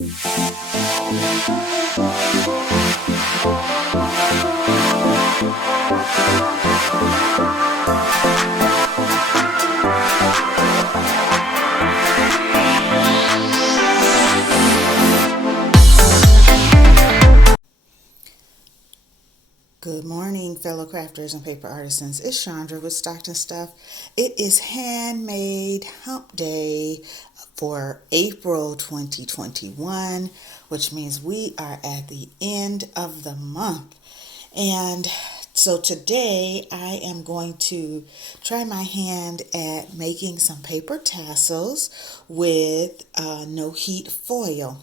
Good morning, fellow crafters and paper artisans. It's Chandra with Stockton Stuff. It is Handmade Hump Day for April 2021, which means we are at the end of the month. And so today I am going to try my hand at making some paper tassels with no heat foil.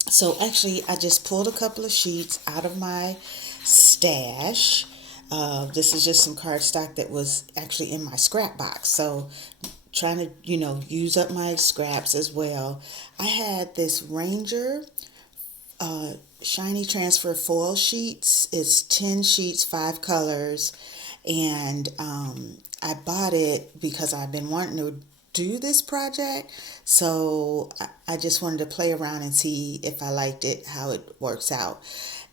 So actually, I just pulled a couple of sheets out of my stash. This is just some cardstock that was actually in my scrap box. So trying to, use up my scraps as well. I had this Ranger shiny transfer foil sheets. It's 10 sheets, 5 colors. And I bought it because I've been wanting to do this project, so I just wanted to play around and see if I liked it, how it works out.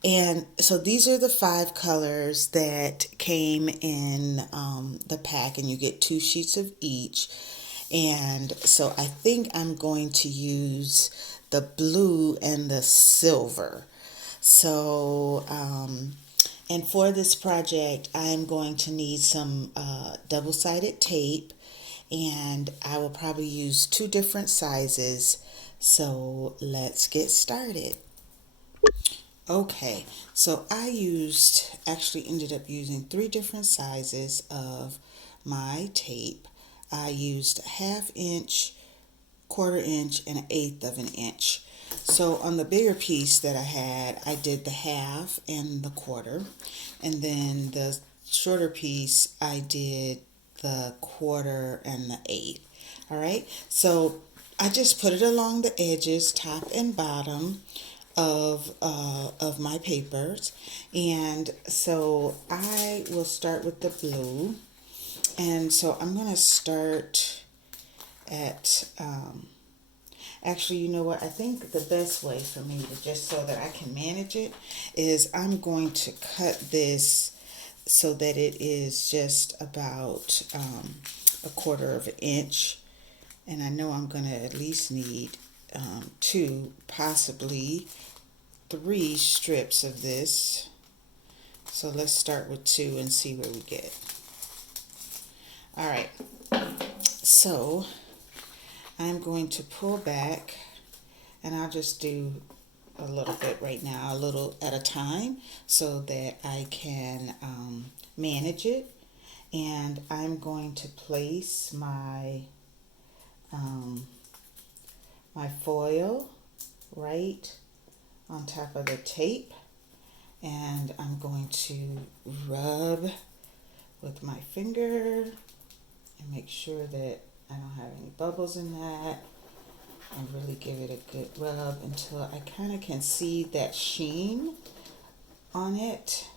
And so these are the 5 colors that came in the pack, and you get 2 sheets of each. And so I think I'm going to use the blue and the silver. So and for this project I'm going to need some double-sided tape, and I will probably use 2 different sizes. So let's get started. Okay, so I ended up using 3 different sizes of my tape. I used a 1/2 inch, 1/4 inch, and 1/8 of an inch. So on the bigger piece that I had, I did the 1/2 and the 1/4, and then the shorter piece I did the 1/4 and the 1/8. All right, so I just put it along the edges, top and bottom of my papers. And so I will start with the blue, and so I'm going to start at actually, you know what, I think the best way for me to, just so that I can manage it, is I'm going to cut this so that it is just about 1/4 of an inch. And I know I'm going to at least need 2, possibly 3 strips of this. So let's start with 2 and see where we get. All right, so I'm going to pull back, and I'll just do a little bit right now, a little at a time, so that I can manage it. And I'm going to place my my foil right on top of the tape, and I'm going to rub with my finger and make sure that I don't have any bubbles in that, and really give it a good rub until I kind of can see that sheen on it.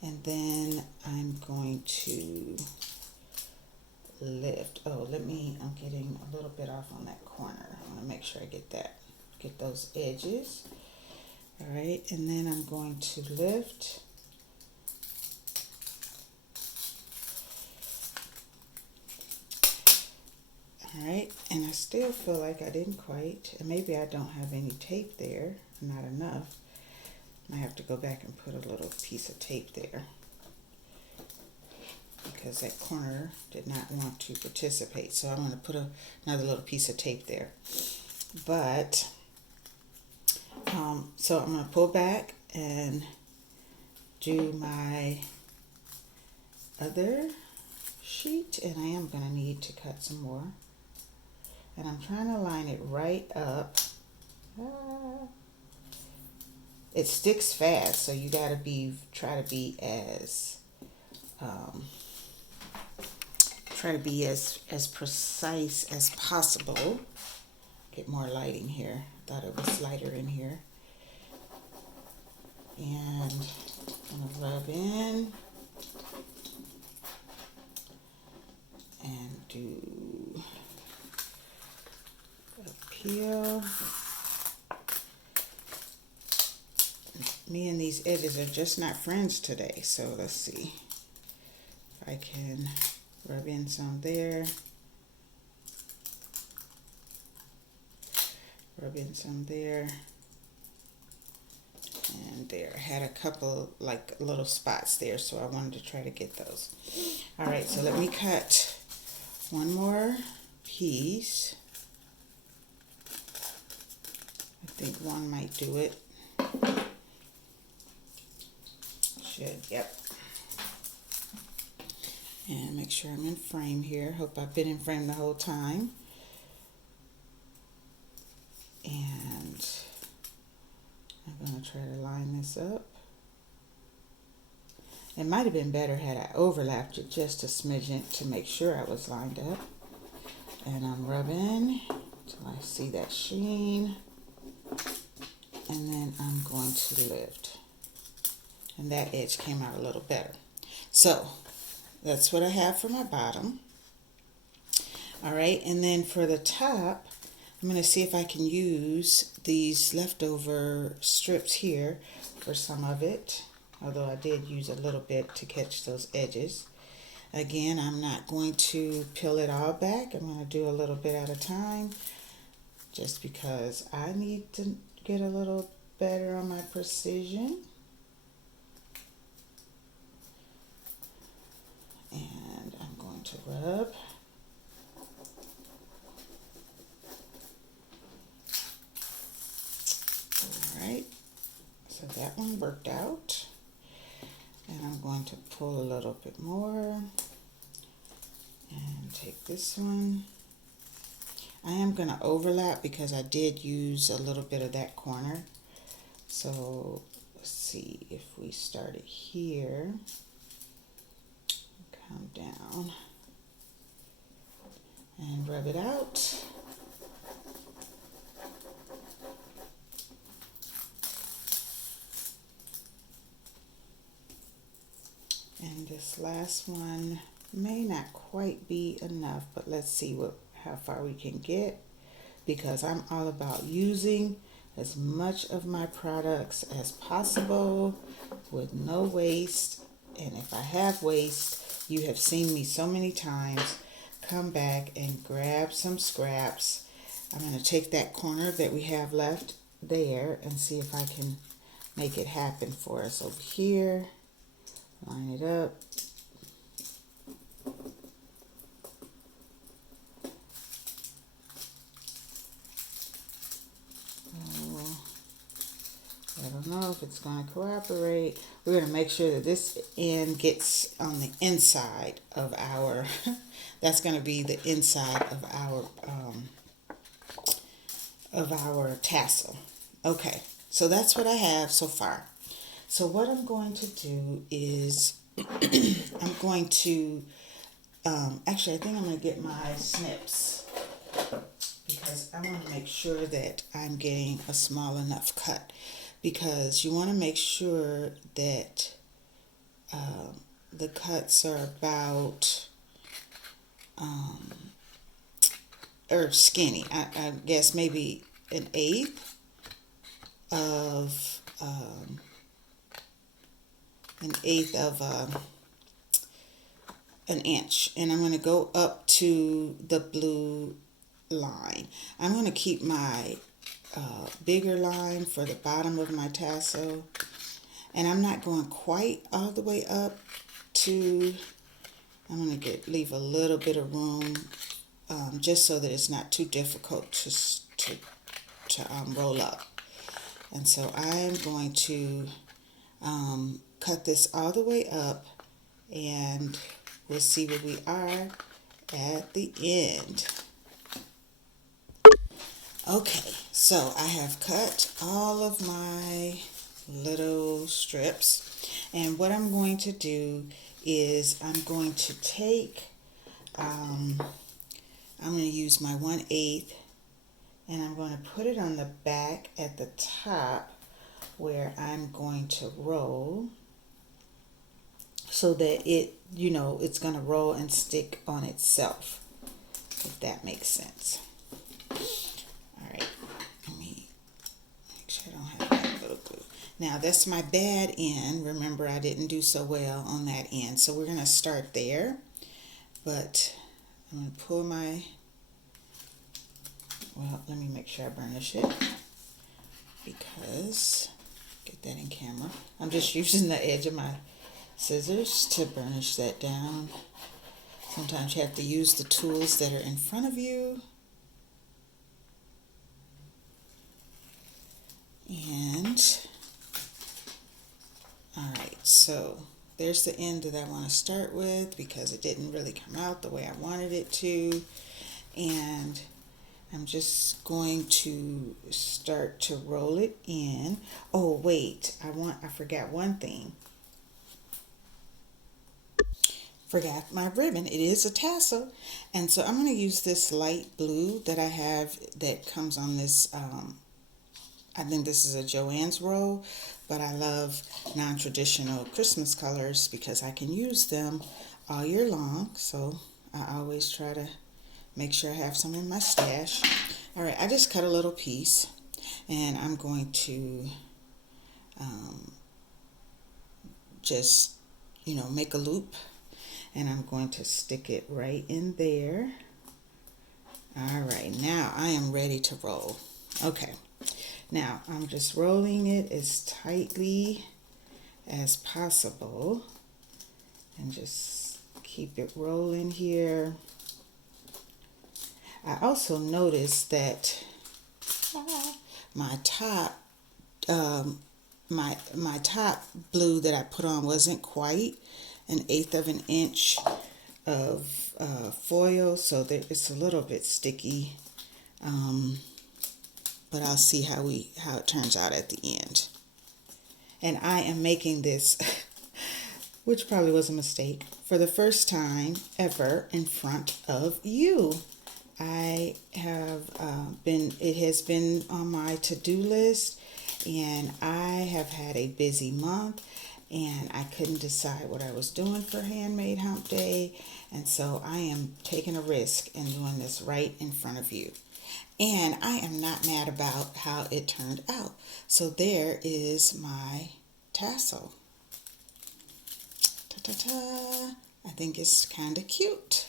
And then I'm going to lift. I'm getting a little bit off on that corner. I want to make sure I get those edges. All right, and then I'm going to lift. All right, and I still feel like I didn't quite, and maybe I don't have any tape there, not enough. I have to go back and put a little piece of tape there, because that corner did not want to participate. So I'm going to put another little piece of tape there. But, so I'm going to pull back and do my other sheet, and I am going to need to cut some more. And I'm trying to line it right up. It sticks fast, so you got to try to be as precise as possible. Get more lighting here. I thought it was lighter in here. And I'm gonna rub in and do a peel. Me and these edges are just not friends today. So let's see if I can rub in some there. Rub in some there. And there. I had a couple like little spots there, so I wanted to try to get those. All right, so let me cut one more piece. I think one might do it. Should, yep. And make sure I'm in frame here. Hope I've been in frame the whole time. And I'm going to try to line this up. It might have been better had I overlapped it just a smidgen to make sure I was lined up. And I'm rubbing till I see that sheen. And then I'm going to lift. And that edge came out a little better. So that's what I have for my bottom. All right, and then for the top, I'm going to see if I can use these leftover strips here for some of it. Although I did use a little bit to catch those edges. Again, I'm not going to peel it all back. I'm going to do a little bit at a time just because I need to get a little better on my precision. And I'm going to rub. All right, so that one worked out. And I'm going to pull a little bit more and take this one. I am going to overlap because I did use a little bit of that corner. So let's see if we started here, come down and rub it out. And this last one may not quite be enough, but let's see how far we can get, because I'm all about using as much of my products as possible with no waste. And if I have waste, you have seen me so many times come back and grab some scraps. I'm going to take that corner that we have left there and see if I can make it happen for us over here. Line it up. I don't know if it's going to cooperate. We're going to make sure that this end gets on the inside of our, that's going to be the inside of our tassel. Okay, so that's what I have so far. So what I'm going to do is I'm going to, actually I think I'm going to get my snips because I want to make sure that I'm getting a small enough cut, because you want to make sure that the cuts are about, or skinny. I guess maybe an eighth of an inch, and I'm going to go up to the blue line. I'm going to keep my bigger line for the bottom of my tassel, and I'm not going quite all the way up to, I'm going to leave a little bit of room just so that it's not too difficult to roll up. And so I'm going to cut this all the way up, and we'll see where we are at the end. Okay, so I have cut all of my little strips, and what I'm going to do is I'm going to take, I'm going to use my 1/8, and I'm going to put it on the back at the top where I'm going to roll, so that it, it's going to roll and stick on itself, if that makes sense. All right, let me make sure I don't have that little glue. Now that's my bad end. Remember, I didn't do so well on that end. So we're going to start there. But I'm going to pull my, well, let me make sure I burnish it, because, get that in camera. I'm just using the edge of my scissors to burnish that down. Sometimes you have to use the tools that are in front of you. And, all right, so there's the end that I want to start with, because it didn't really come out the way I wanted it to. And I'm just going to start to roll it in. Oh, wait, I forgot one thing. Forgot my ribbon. It is a tassel. And so I'm going to use this light blue that I have that comes on this, I think this is a Joann's roll, but I love non-traditional Christmas colors because I can use them all year long. So I always try to make sure I have some in my stash. All right, I just cut a little piece, and I'm going to just, make a loop, and I'm going to stick it right in there. All right, now I am ready to roll. Okay, now I'm just rolling it as tightly as possible, and just keep it rolling here. I also noticed that my top my top blue that I put on wasn't quite 1/8 of an inch of foil, so that it's a little bit sticky, but I'll see how it turns out at the end. And I am making this which probably was a mistake, for the first time ever in front of you. I have it has been on my to-do list, and I have had a busy month, and I couldn't decide what I was doing for Handmade Hump Day, and so I am taking a risk and doing this right in front of you. And I am not mad about how it turned out. So there is my tassel. Ta-ta-ta. I think it's kind of cute.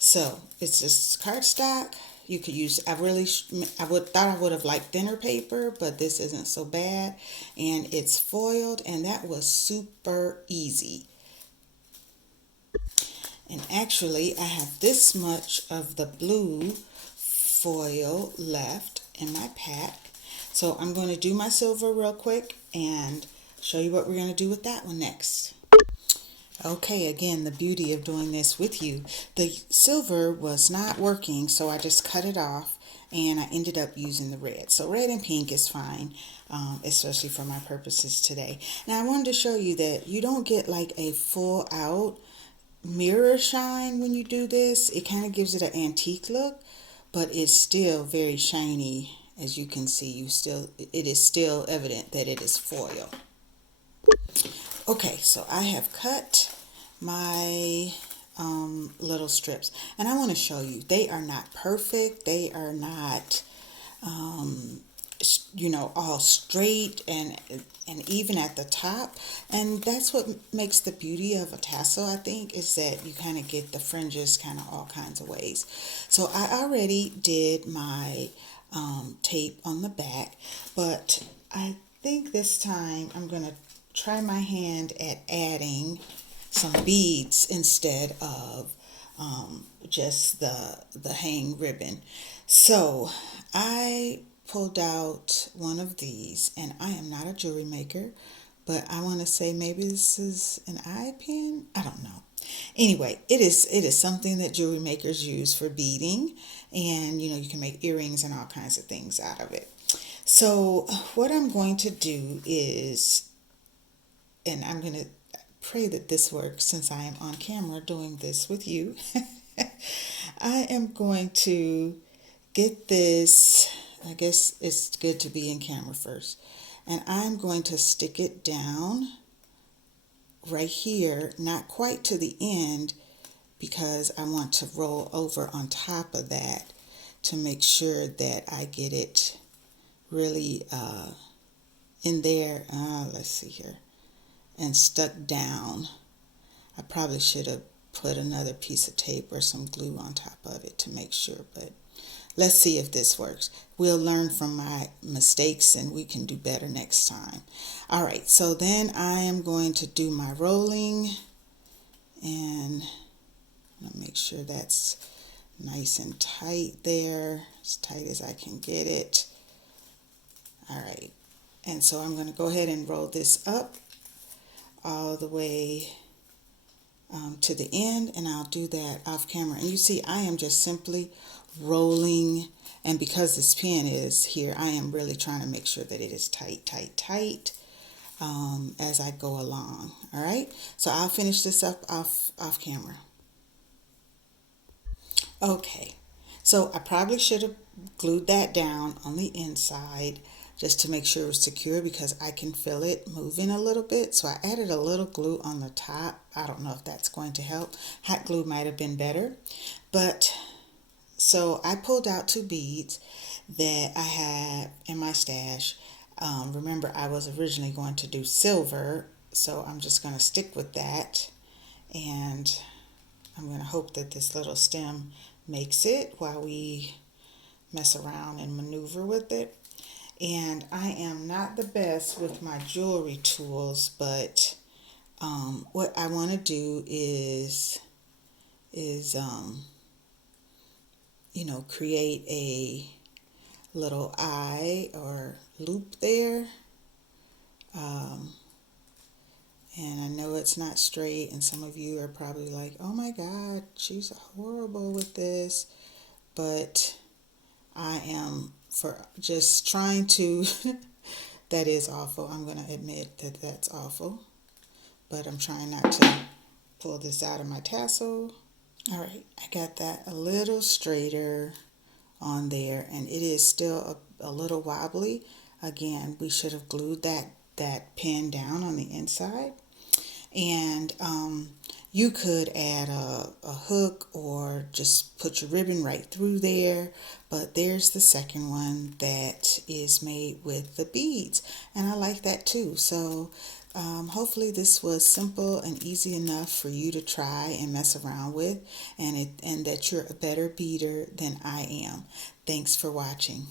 So it's just cardstock. You could use, thought I would have liked thinner paper, but this isn't so bad. And it's foiled, and that was super easy. And actually, I have this much of the blue foil left in my pack. So I'm going to do my silver real quick and show you what we're going to do with that one next. Okay, again, the beauty of doing this with you. The silver was not working, so I just cut it off, and I ended up using the red. So red and pink is fine, especially for my purposes today. Now I wanted to show you that you don't get like a full out mirror shine when you do this. It kind of gives it an antique look, but it's still very shiny. As you can see, it is still evident that it is foil. Okay, so I have cut my little strips, and I want to show you, they are not perfect. They are not, all straight and even at the top. And that's what makes the beauty of a tassel, I think, is that you kind of get the fringes kind of all kinds of ways. So I already did my tape on the back, but I think this time I'm going to try my hand at adding some beads instead of just the hang ribbon. So I pulled out one of these, and I am not a jewelry maker, but I want to say maybe this is an eye pin. I don't know. Anyway, it is something that jewelry makers use for beading, and you can make earrings and all kinds of things out of it. So what I'm going to do is, and I'm going to pray that this works since I am on camera doing this with you. I am going to get this, I guess it's good to be in camera first, and I'm going to stick it down right here, not quite to the end, because I want to roll over on top of that to make sure that I get it really in there, let's see here, and stuck down. I probably should have put another piece of tape or some glue on top of it to make sure, but let's see if this works. We'll learn from my mistakes and we can do better next time. All right, so then I am going to do my rolling, and I'm going to make sure that's nice and tight there, as tight as I can get it. All right, and so I'm going to go ahead and roll this up all the way to the end, and I'll do that off camera. And you see, I am just simply rolling, and because this pin is here, I am really trying to make sure that it is tight, tight, tight as I go along. All right, so I'll finish this up off camera. Okay, so I probably should have glued that down on the inside just to make sure it was secure, because I can feel it moving a little bit. So I added a little glue on the top. I don't know if that's going to help. Hot glue might have been better. But so I pulled out 2 beads that I had in my stash. Remember, I was originally going to do silver, so I'm just going to stick with that. And I'm going to hope that this little stem makes it while we mess around and maneuver with it. And I am not the best with my jewelry tools, but what I want to do is create a little eye or loop there. And I know it's not straight, and some of you are probably like, oh my God, she's horrible with this. But I am for just trying to, that is awful. I'm going to admit that that's awful. But I'm trying not to pull this out of my tassel. All right, I got that a little straighter on there, and it is still a little wobbly. Again, we should have glued that pin down on the inside. And you could add a hook or just put your ribbon right through there. But there's the second one that is made with the beads, and I like that too. So hopefully this was simple and easy enough for you to try and mess around with, and that you're a better beader than I am. Thanks for watching.